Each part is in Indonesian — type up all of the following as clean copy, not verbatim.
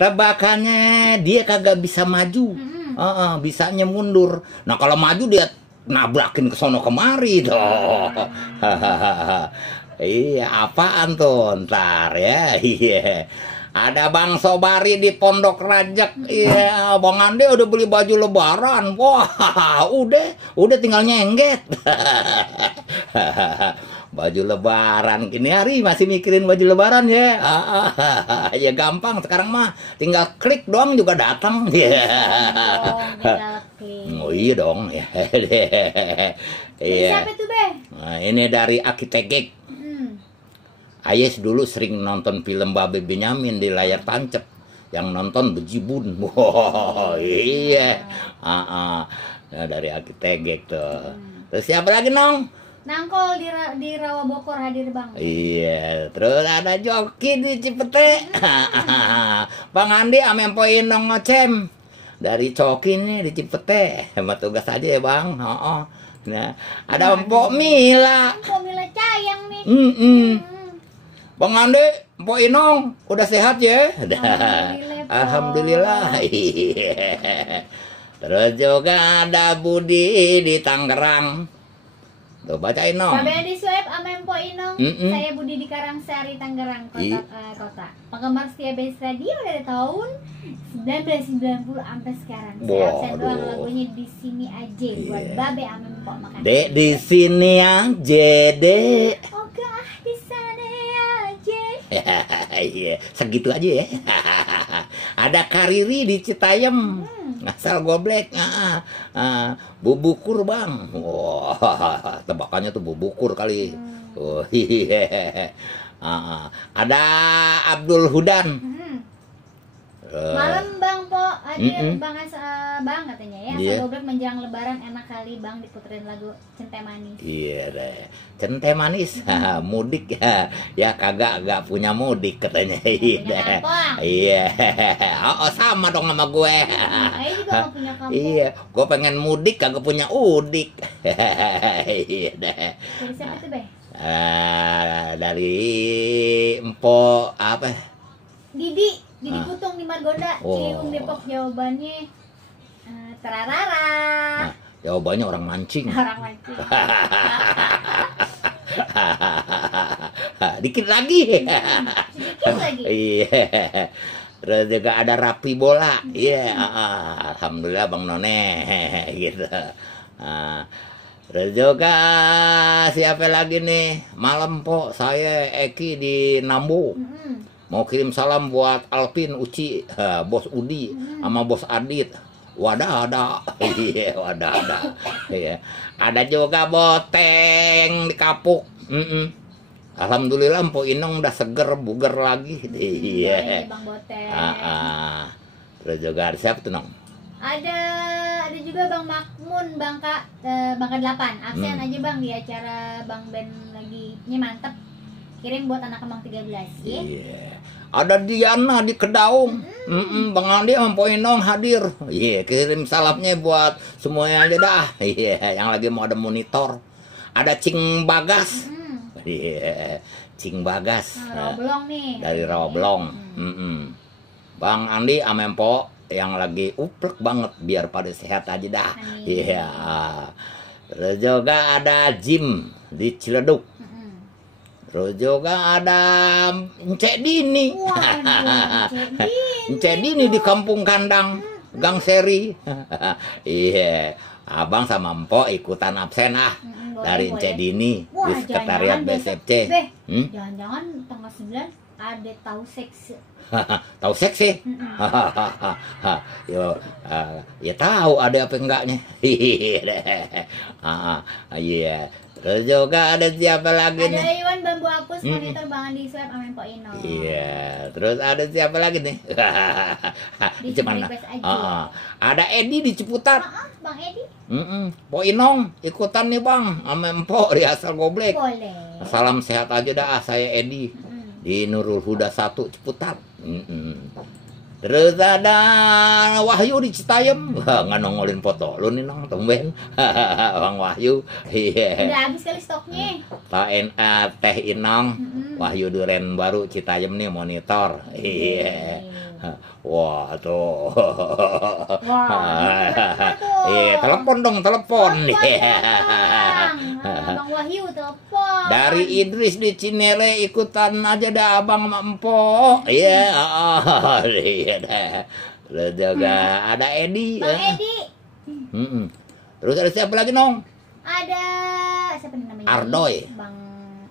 Tebakannya dia kagak bisa maju. Bisanya mundur. Nah kalau maju dia nabrakin ke sono kemari toh. Iya, apaan tuh ntar ya? Iya. Ada Bang Sobari di Pondok Rajak. Iya, Bang Ande udah beli baju lebaran. Wah, udah tinggal nyengget. Baju lebaran kini hari masih mikirin baju lebaran ya. Ya gampang sekarang mah tinggal klik doang juga datang. Oh iya dong. Iya. Siapa tuh, Be? Nah, ini dari Aki Tegek. Ayes dulu sering nonton film Babe Benyamin di layar tancap. Yang nonton bejibun. Wah, iya. Nah, dari Aki Tegek tuh. Terus siapa lagi, Nong? Nangkol di Rawa Bokor hadir, Bang. Iya, terus ada Joki di Cipete. Bang Andi ame Mpo Inong ngocem. Dari Coki nih di Cipete. Hemat tugas aja ya, Bang. Nah, ada Mpok Mila. Mpok Mila Cayang nih. Bang Andi, Mpok Inong udah sehat ya? Alhamdulillah. Iya. Terus juga ada Budi di Tangerang. Tuh bacain Nong. Babe di Swab sama Mpok Inong. Saya Budi di Karangsari, Tangerang, kota. Penggemar setia Base Radio dari tahun 1990 sampai sekarang. Saya absen doang lagunya Di Sini Aja buat Babe sama Mpok makan. Dek di sini aja, Dek. Oke, di sana aja. Iya, segitu aja ya. Ada Kariri di Citayam. Ngasal goblek. Bubukur, Bang. Wah, tebakannya tuh bubukur kali. Oh iya. Ada Abdul Hudan. Malam Bang Po, hadir Bang Bang katanya ya. Iya. Goblek menjelang lebaran enak kali Bang diputerin lagu Cente Manis. Iya deh. Cente manis. Mudik ya. Ya kagak punya mudik katanya. Punya Iya. Sama dong sama gue. Saya juga gak punya kampung. Iya, gue pengen mudik kagak punya udik. Iya deh. Dari siapa tuh, Be? Dari Empok apa? Didi Kutung di Margonda, Ciliwung, Depok. Jawabannya terarara. Jawabannya orang mancing. Orang mancing. Dikit lagi. Sedikit lagi. Iya. Terus juga ada Rapi Bola. Iya. Alhamdulillah Bang None. Gitu. Terus juga siapa lagi nih? Malam Po, saya Eki di Nambo. Mau kirim salam buat Alvin, Uci, Bos Udi, sama Bos Adit. Wadah ada. Iya, wadah ada. Iya. Ada juga Boteng di Kapuk. Alhamdulillah Mpok Inong udah seger, buger lagi. Iya. Bang Boteng. Terus juga ada siapa tuh, Nong? Ada juga Bang Makmun, Bangka 8. Absen aja Bang di acara Bang Ben lagi. Ini mantep. Kirim buat anak Kemang 13 ya. Iya. Ada Diana di Kedaung. Bang Andi sama Mpok Inong hadir. Iya, kirim salamnya buat semuanya aja dah. Iya, yang lagi mau ada monitor. Ada Cing Bagas. Iya, Cing Bagas. Rawablong nih. Dari Rawablong. Bang Andi sama Mpok yang lagi uplek banget biar pada sehat aja dah. Iya. Terus juga ada Jim di Ciledug. Terus juga ada Encek Dini. Encek Dini di Kampung Kandang, Gang Seri. Iya, Abang sama Mpok ikutan absen dari Encek Dini di sekretariat BSFC. Jangan-jangan tanggal 9 ada tahu seks. Tahu seks sih? Yo, ya tahu ada apa enggaknya. Iya. Terus juga ada siapa lagi nih? Ada Iwan Bambu Apus, monitor Bang Andi Swab sama Mpok Inong. Iya. Terus ada siapa lagi nih? Di Cimana? Ada Edi di Ciputat. Bang Edi. Mpok Inong ikutan nih Bang sama Mpok di asal goblek. Boleh. Salam sehat aja dah, saya Edi di Nurul Huda 1 Ciputat. Terus ada Wahyu di Citayam. Nggak nongolin foto lu nih Nong, tumben. Bang Wahyu. Iya. Udah habis kali stoknya. Teh Inong. Wahyu Duren Baru Citayam nih monitor. Iya. Wah tuh. Wah, Telepon dong, telepon. Bang Wahyu telepon. Dari Idris di Cinere ikutan aja dah abang sama empok. Iya, iya dah. Terus juga ada Edi. Bang Edi. Terus ada siapa lagi nong? Ada siapa namanya? Ardoy.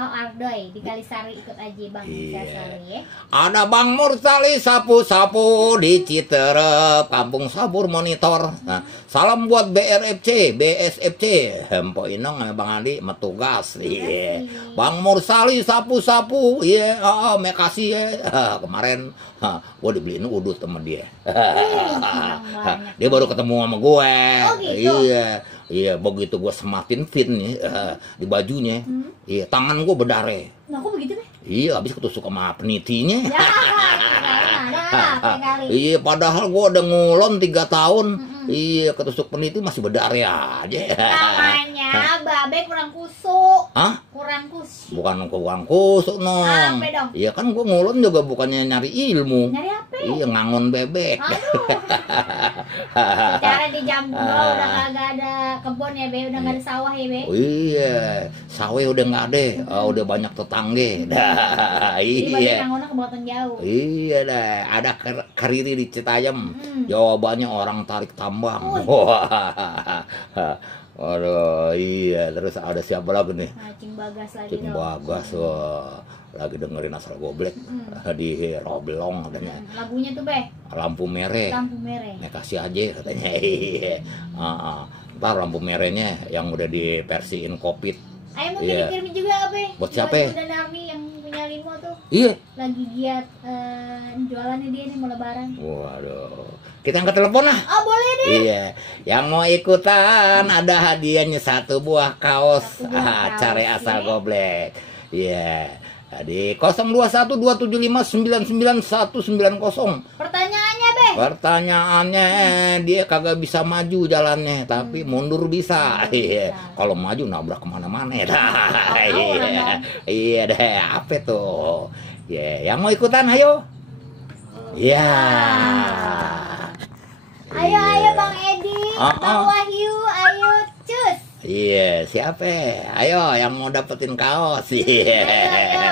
Ardoy di Kalisari ikut aja Bang. Iya. Ya. Ada Bang Mursali sapu-sapu di Citerep, Kampung Sabur Monitor. Nah, salam buat BRFC, BSFC. Empok Inong Bang Andi metugas. Iya. Bang Mursali sapu-sapu. Iya, makasih ya. Kemarin gue dibeliin udut sama dia. Dia baru ketemu sama gue. Oh, gitu? Iya, begitu gue semakin fit nih di bajunya, iya tangan gue berdarah. Nah, kok begitu deh? Iya, habis ketusuk sama penitinya. Ya, iya, padahal gue udah ngulon 3 tahun. Iya, ketusuk peniti masih berdarah aja. Namanya babe kurang kusuk. Hah? Kurang kusuk. Bukan kurang kusuk, Nong. Apa dong? Iya kan gue ngulon juga bukannya nyari ilmu. Nyari apa? Iya, ngangon bebek. Aduh. Secara di Jambu udah kagak ada kebun ya, Be, udah nggak ada sawah ya, Be. Oh, iya, sawah udah nggak ada, udah banyak tetangga. Dah, Jadi Babe iya. ngangonnya ke Boton jauh. Iya dah, ada kariri di Citayam. Jawabannya orang tarik tambang. Oh. Wah. Waduh, iya. Terus ada siapa lagi nih? Cing Bagas lagi Cing dong. Bagas, wah. Lagi dengerin asal goblek di Roblong katanya. Lagunya tuh, Be. Lampu merah. Lampu merah. Kasih aja katanya. Iya. Ntar lampu merahnya yang udah diversiin COVID. Ayo mau kirim juga, Be. Buat siapa? Udah Narmi yang punya Limo tuh. Iya. Lagi giat jualannya dia nih mau lebaran. Waduh. Kita angkat telepon lah. Oh, boleh deh. Iya. Yang mau ikutan ada hadiahnya 1 buah kaos. Cari asal goblek. Iya. Di 021275999190. Pertanyaannya, Be. Pertanyaannya dia kagak bisa maju jalannya, tapi mundur bisa. Iya. Kalau maju nabrak kemana-mana. Iya. Iya deh. Apa tuh? Iya. Yang mau ikutan, ayo. Iya. Ayo Bang Edi, Bang Wahyu, ayo cus. Iya, siapa? Ayo yang mau dapetin kaos. Iya.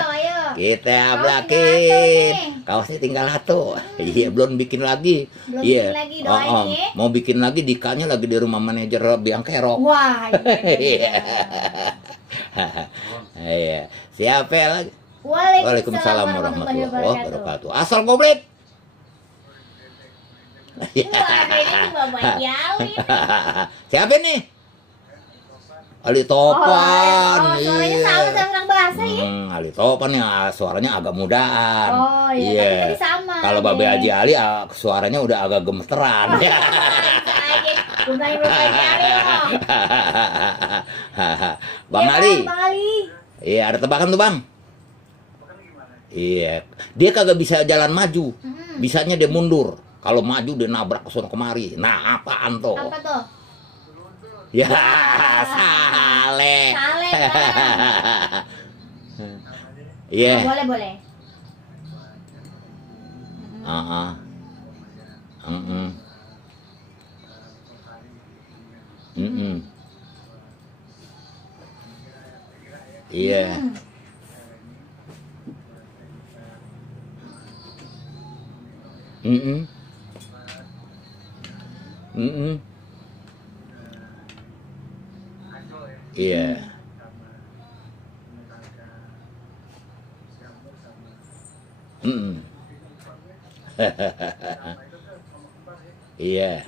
Ayo. Kita ablakin. Kaosnya tinggal 1. Iya, belum bikin lagi. Iya. Mau bikin lagi, Dikanya lagi di rumah manajer Biang Kerok. Wah. Iya. Iya. Siapa lagi? Waalaikumsalam warahmatullahi wabarakatuh. Asal goblek. Ini Bapak Yali. Siapa nih? Ali Topan. Suaranya sama orang bahasa ya. Ali Topan ya, suaranya agak mudaan. Oh iya, tapi sama. Kalau Babe Haji Ali suaranya udah agak gemeteran. Ya. Bang Ali. Bang Ali. Iya, ada tebakan tuh, Bang. Iya, dia kagak bisa jalan maju. Bisanya dia mundur. Kalau maju dia nabrak ke sono kemari. Nah, apaan tuh? Apa tuh? Ya, Saleh. Saleh. Iya. Boleh. Iya. Iya. Iya.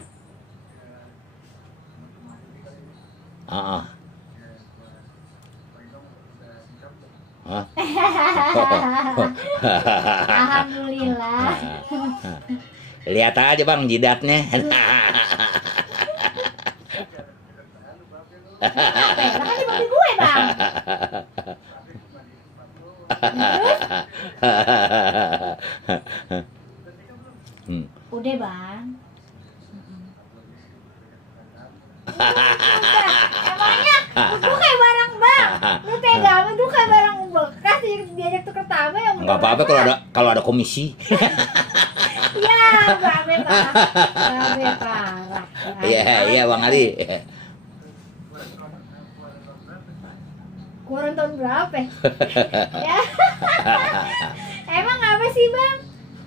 Alhamdulillah. Lihat aja Bang jidatnya. Kan di mobil gue, Bang. Udah, Bang. Emangnya lu kayak barang Bang. Lu tega amat lu kayak barang bekas diajak tuker tambah yang Enggak apa-apa kalau ada komisi. Ya, babe parah. Babe parah. Iya Bang Ali. Kurang tahun berapa? Ya. Emang apa sih Bang?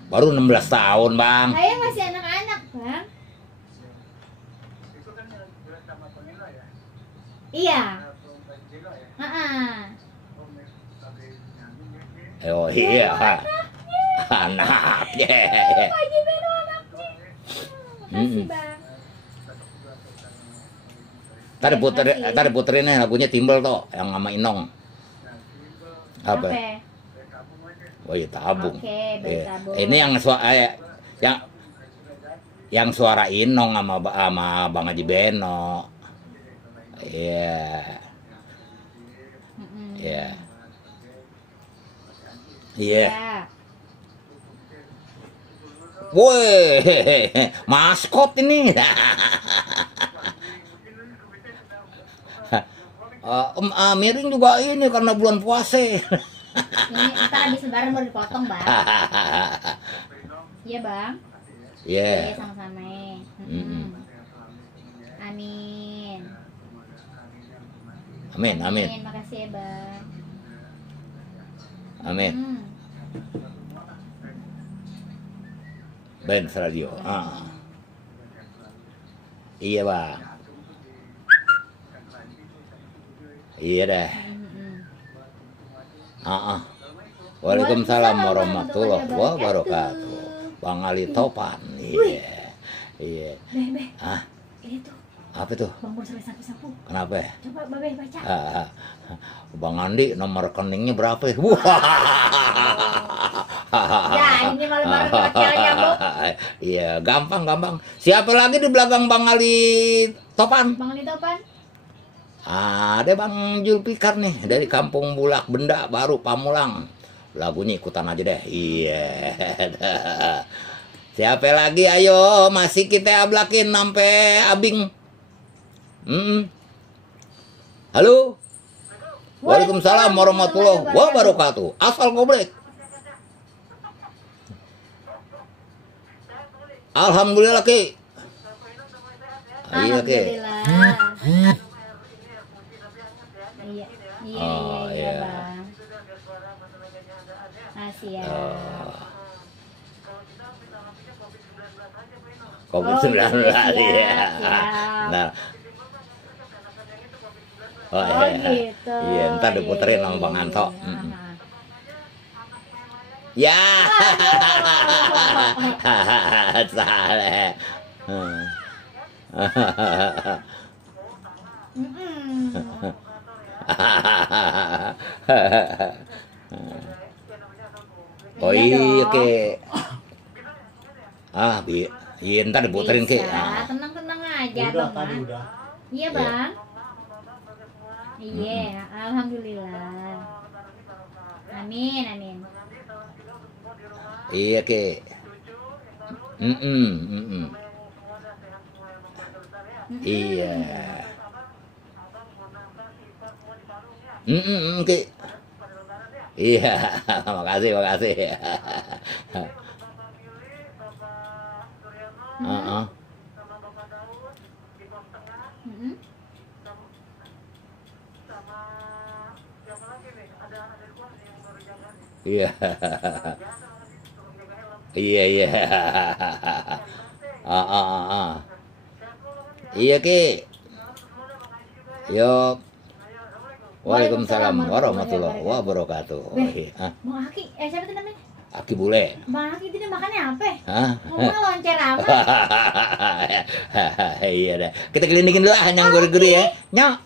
Baru 16 tahun Bang. Saya masih anak-anak Bang. Iya. Oh iya. Anaknya. Haji Beno anaknya. Makasih Bang. Tadi puterin lagunya Timbel tuh yang sama Inong. Apa? Oh iya tabung. Oke, Iya. tabung. Ini yang suara Inong sama Bang Haji Beno. Iya. Iya. Iya. Woi, maskot ini. Miring juga ini karena bulan puasa. Ini ntar habis lebaran baru dipotong Bang. Iya Bang. Iya. Iya sama-sama. Amin. Amin. Amin. Makasih ya Bang. Amin. Ben Radio. Iya Bang. Iya deh. Waalaikumsalam warahmatullahi wabarakatuh. Bang Ali Topan. Iya. Iya. Bebe. Ini tuh. Apa tuh? Bang Bur sampai sapu-sapu. Kenapa? Coba Babe baca. Bang Andi nomor rekeningnya berapa? Ya, ini malah baru pacarnya, Bu. Iya, gampang. Siapa lagi di belakang Bang Ali Topan? Bang Ali Topan. Ada Bang Julfikar nih dari Kampung Bulak Benda Baru Pamulang. Lagunya ikutan aja deh. Iya. Siapa lagi? Ayo, masih kita ablakin sampai abing. Halo. Waalaikumsalam warahmatullahi wabarakatuh. Asal goblek. Alhamdulillah Ki. Iya Ki. Iya Bang. Makasih ya. COVID-19 ya. Nah. Gitu. Iya, ntar diputerin sama Bang Anto. Ya. Salah. Oh iya Ki. Iya ntar diputerin Ki. Tenang aja Bang. Iya Bang. Iya, alhamdulillah. Amin. Iya Ki. Iya. Ki. Iya, makasih. Iya. Iya. Iya Ki. Yuk. Waalaikumsalam warahmatullahi wabarakatuh. Bang Aki, siapa tuh namanya? Aki Bule. Bang Aki itu makannya apa? Ngomong loncer apa? Iya deh. Kita kelilingin dulu yang gurih-gurih ya. Nyok.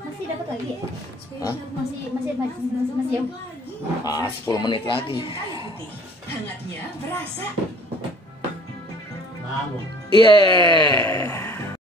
Masih dapat lagi ya? Masih jauh. 10 menit lagi. Hangatnya berasa. Yeah.